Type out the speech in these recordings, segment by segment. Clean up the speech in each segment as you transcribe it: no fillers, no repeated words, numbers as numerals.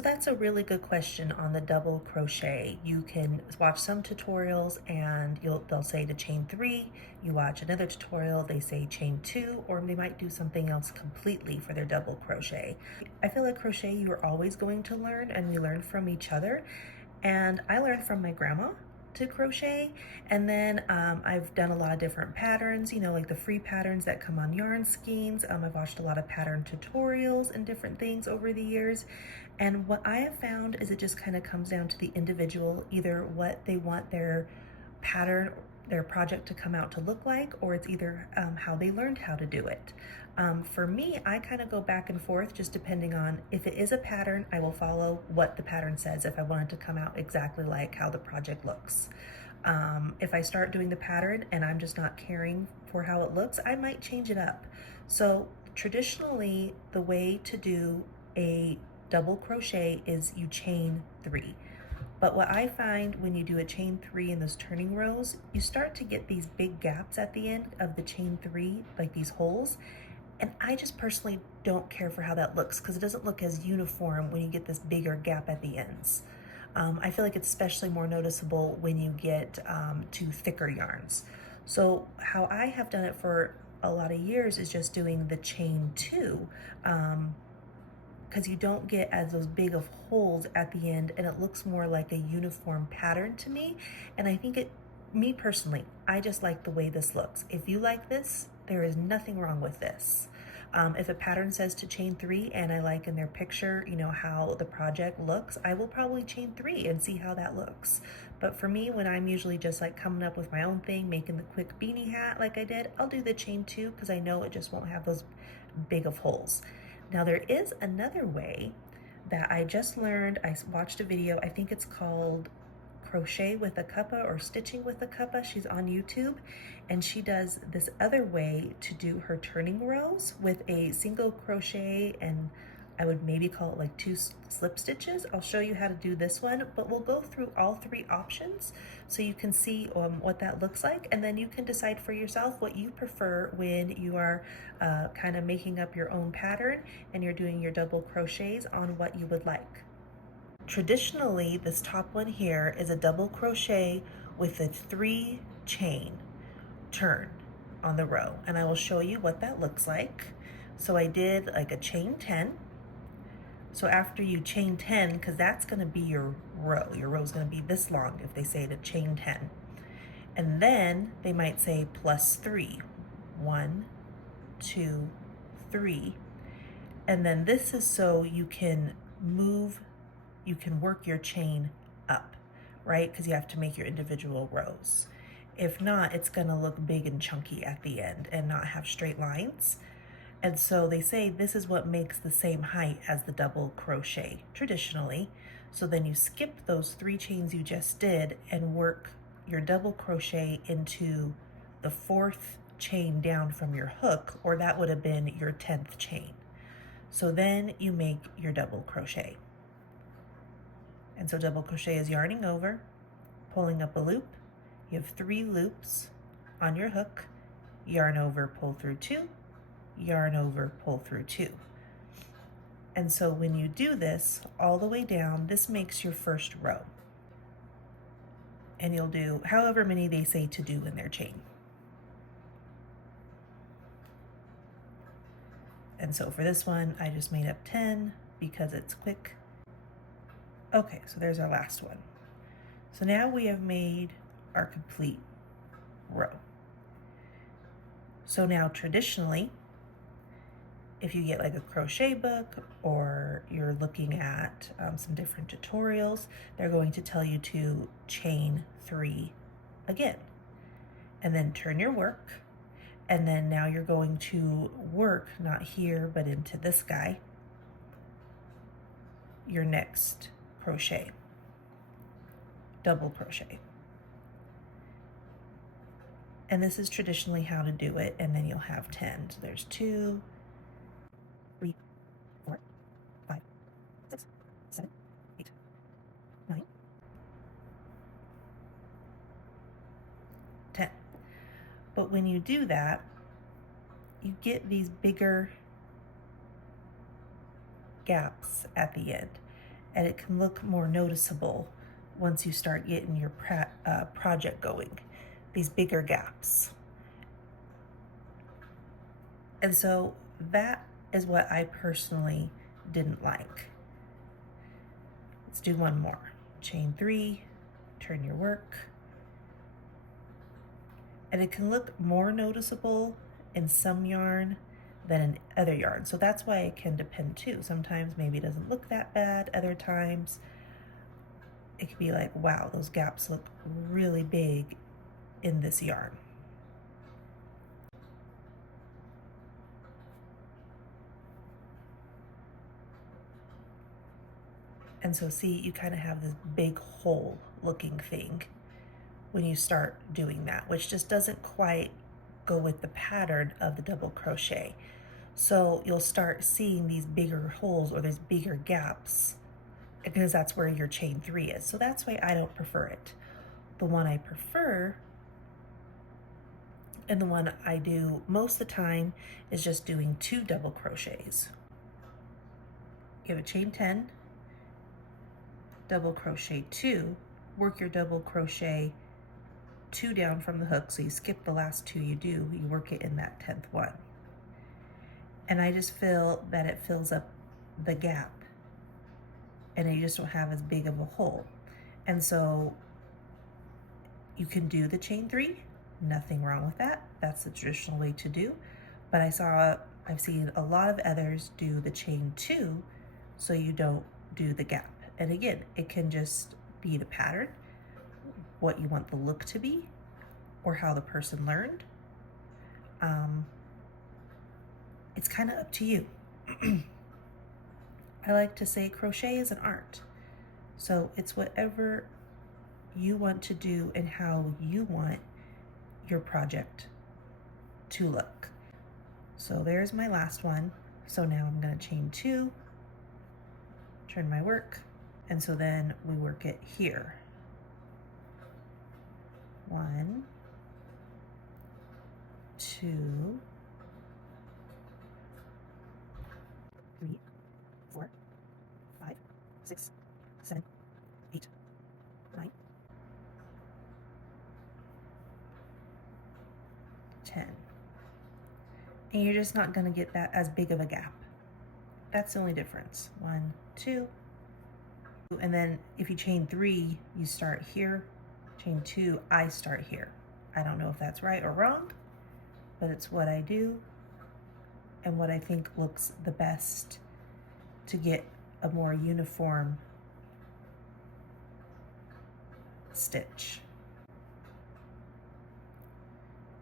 So that's a really good question on the double crochet. You can watch some tutorials and they'll say to chain 3. You watch another tutorial, they say chain 2, or they might do something else completely for their double crochet. I feel like crochet you're always going to learn, and we learn from each other. And I learned from my grandma to crochet, and then I've done a lot of different patterns, you know, like the free patterns that come on yarn skeins. I've watched a lot of pattern tutorials and different things over the years, and what I have found is it just kind of comes down to the individual, either what they want their pattern, their project to come out to look like, or it's either how they learned how to do it. For me, I kind of go back and forth just depending on if it is a pattern, I will follow what the pattern says if I want it to come out exactly like how the project looks. If I start doing the pattern and I'm just not caring for how it looks, I might change it up. So traditionally, the way to do a double crochet is you chain 3. But what I find when you do a chain 3 in those turning rows, you start to get these big gaps at the end of the chain 3, like these holes. And I just personally don't care for how that looks because it doesn't look as uniform when you get this bigger gap at the ends. I feel like it's especially more noticeable when you get to thicker yarns. So how I have done it for a lot of years is just doing the chain 2, because you don't get as those big of holes at the end, and it looks more like a uniform pattern to me. And I think me personally, I just like the way this looks. If you like this, there is nothing wrong with this. If a pattern says to chain 3 and I like in their picture, you know, how the project looks, I will probably chain 3 and see how that looks. But for me, when I'm usually just like coming up with my own thing, making the quick beanie hat like I did, I'll do the chain 2 because I know it just won't have those big of holes. Now there is another way that I just learned. I watched a video, I think it's called Crochet with a Cuppa or Stitching with a Cuppa. She's on YouTube, and she does this other way to do her turning rows with a single crochet, and I would maybe call it like 2 slip stitches. I'll show you how to do this one, but we'll go through all 3 options so you can see what that looks like, and then you can decide for yourself what you prefer when you are kind of making up your own pattern and you're doing your double crochets on what you would like. Traditionally, this top one here is a double crochet with a 3 chain turn on the row, and I will show you what that looks like. So I did like a chain 10. So after you chain 10, because that's going to be your row is going to be this long if they say to chain 10. And then they might say plus 3. 1, 2, 3. And then this is so you can work your chain up, right? Because you have to make your individual rows. If not, it's going to look big and chunky at the end and not have straight lines. And so they say this is what makes the same height as the double crochet traditionally. So then you skip those 3 chains you just did and work your double crochet into the 4th chain down from your hook, or that would have been your 10th chain. So then you make your double crochet. And so double crochet is yarning over, pulling up a loop. You have 3 loops on your hook, yarn over, pull through 2, yarn over, pull through 2. And so when you do this all the way down, this makes your first row. And you'll do however many they say to do in their chain. And so for this one, I just made up 10 because it's quick. Okay, so there's our last one. So now we have made our complete row. So now traditionally, if you get like a crochet book or you're looking at some different tutorials, they're going to tell you to chain 3 again, and then turn your work. And then now you're going to work, not here, but into this guy, your next crochet, double crochet. And this is traditionally how to do it, and then you'll have 10. So there's 2, 3, 4, 5, 6, 7, 8, 9, 10. But when you do that, you get these bigger gaps at the end. and it can look more noticeable once you start getting your project going, these bigger gaps. And so that is what I personally didn't like. Let's do one more. Chain 3, turn your work. And it can look more noticeable in some yarn than in other yarn. So that's why it can depend too. Sometimes maybe it doesn't look that bad. Other times it could be like, wow, those gaps look really big in this yarn. And so see, you kind of have this big hole looking thing when you start doing that, which just doesn't quite go with the pattern of the double crochet. So you'll start seeing these bigger holes or these bigger gaps because that's where your chain 3 is. So that's why I don't prefer it. The one I prefer and the one I do most of the time is just doing 2 double crochets. You have a chain 10, double crochet 2, work your double crochet 2 down from the hook, so you skip the last 2 you do, you work it in that 10th one. And I just feel that it fills up the gap and you just don't have as big of a hole. And so you can do the chain 3, nothing wrong with that. That's the traditional way to do. But I've seen a lot of others do the chain 2 so you don't do the gap. And again, it can just be the pattern, what you want the look to be, or how the person learned. It's kind of up to you. I like to say crochet is an art. So it's whatever you want to do and how you want your project to look. So there's my last one. So now I'm going to chain 2, turn my work, and so then we work it here. 1, 2, 3, 4, 5, 6, 7, 8, 9, 10. And you're just not going to get that as big of a gap. That's the only difference. 1, 2, and then if you chain 3, you start here. Chain 2, I start here. I don't know if that's right or wrong, but it's what I do and what I think looks the best to get a more uniform stitch.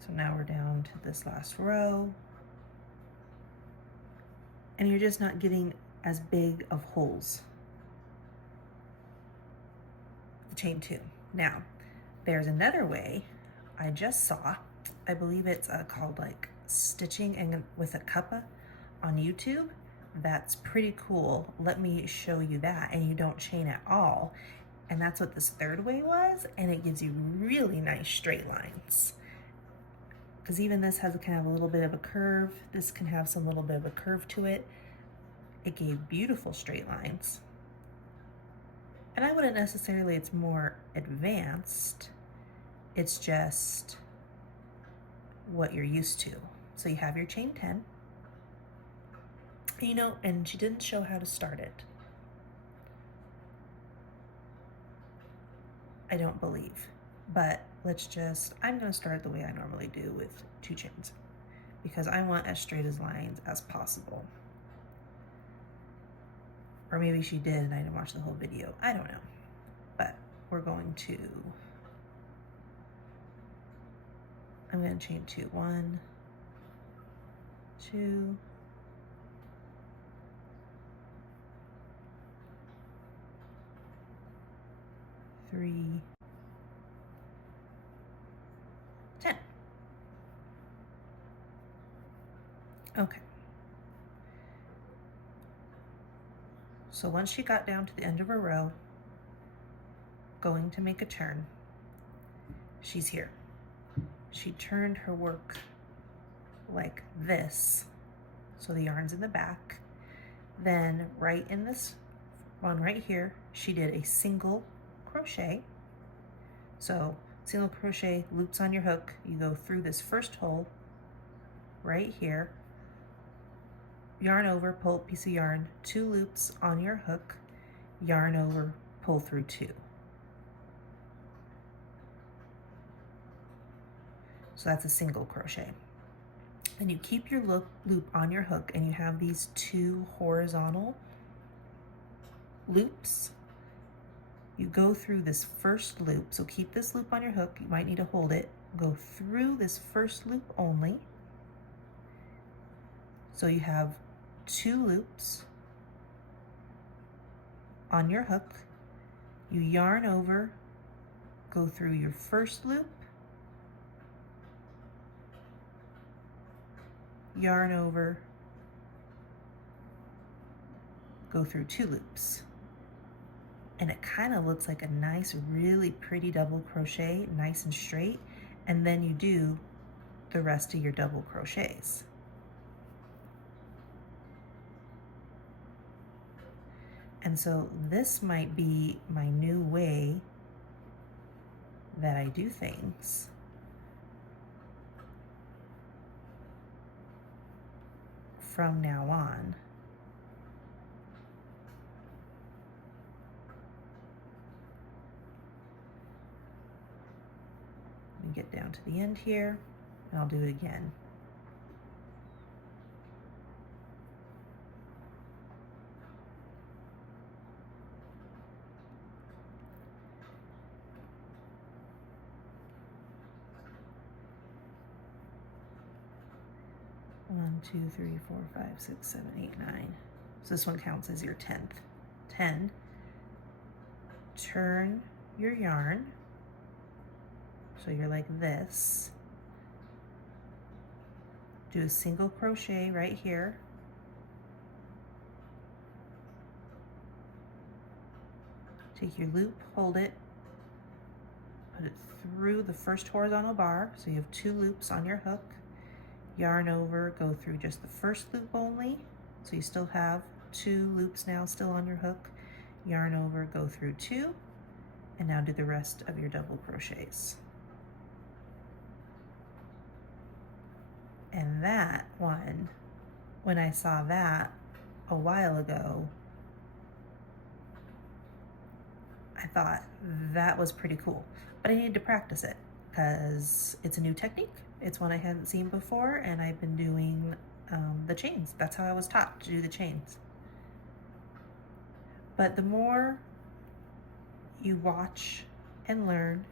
So now we're down to this last row, and you're just not getting as big of holes. The chain 2. Now, there's another way I just saw. I believe it's called like stitching and with a cuppa on YouTube. That's pretty cool. Let me show you that, and you don't chain at all. And that's what this third way was, and it gives you really nice straight lines. Because even this has kind of a little bit of a curve. This can have some little bit of a curve to it. It gave beautiful straight lines. And I wouldn't necessarily, it's more advanced. It's just what you're used to. So you have your chain 10. You know, and she didn't show how to start it. I don't believe. But I'm going to start the way I normally do with 2 chains, because I want as straight as lines as possible. Or maybe she did and I didn't watch the whole video. I don't know. But I'm going to chain 2. 1, 2, 3, 10. Okay. So once she got down to the end of her row, going to make a turn, she's here. She turned her work like this, so the yarn's in the back. Then right one right here, she did a single crochet. So single crochet, loops on your hook, you go through this first hole right here, yarn over, pull a piece of yarn, 2 loops on your hook, yarn over, pull through 2. So that's a single crochet. And you keep your loop on your hook, and you have these 2 horizontal loops. You go through this first loop, so keep this loop on your hook, you might need to hold it, go through this first loop only. So you have 2 loops on your hook, you yarn over, go through your first loop, yarn over, go through 2 loops. And it kind of looks like a nice, really pretty double crochet, nice and straight, and then you do the rest of your double crochets. And so this might be my new way that I do things. From now on. Let me get down to the end here, and I'll do it again. One, 2, 3, 4, 5, 6, 7, 8, 9. So this one counts as your 10th. 10. Turn your yarn. So you're like this. Do a single crochet right here. Take your loop, hold it, put it through the first horizontal bar. So you have 2 loops on your hook. Yarn over, go through just the first loop only. So you still have 2 loops now still on your hook. Yarn over, go through 2, and now do the rest of your double crochets. And that one, when I saw that a while ago, I thought that was pretty cool, but I needed to practice it because it's a new technique. It's one I hadn't seen before, and I've been doing the chains. That's how I was taught to do the chains. But the more you watch and learn,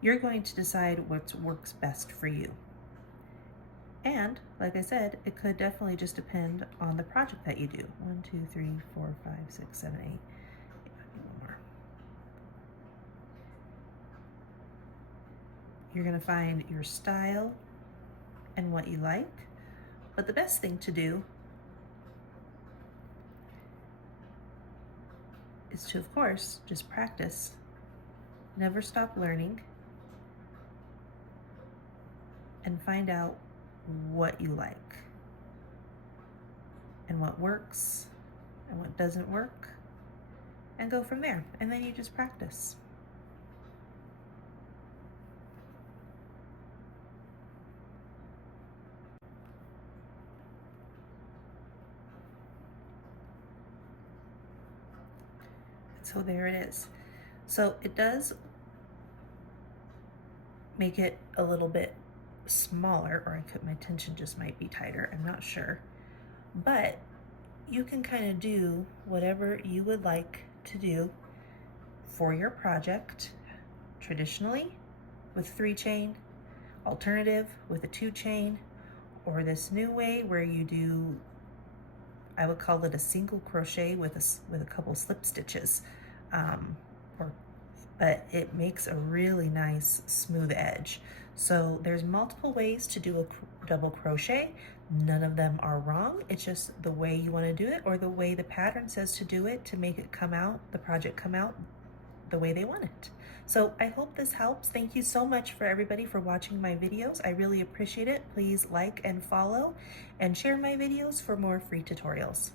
you're going to decide what works best for you. And like I said, it could definitely just depend on the project that you do. 1, 2, 3, 4, 5, 6, 7, 8. One more. You're going to find your style and what you like. But the best thing to do is to, of course, just practice. Never stop learning. And find out what you like and what works and what doesn't work, and go from there. And then you just practice. So there it is. So it does make it a little bit smaller, or my tension just might be tighter, I'm not sure. But you can kind of do whatever you would like to do for your project, traditionally with 3 chain, alternative with a 2 chain, or this new way where you do, I would call it a single crochet with a couple slip stitches, but it makes a really nice smooth edge. So there's multiple ways to do a double crochet. None of them are wrong. It's just the way you want to do it, or the way the pattern says to do it, to make it come out, the project come out the way they want it. So I hope this helps. Thank you so much for everybody for watching my videos. I really appreciate it. Please like and follow and share my videos for more free tutorials.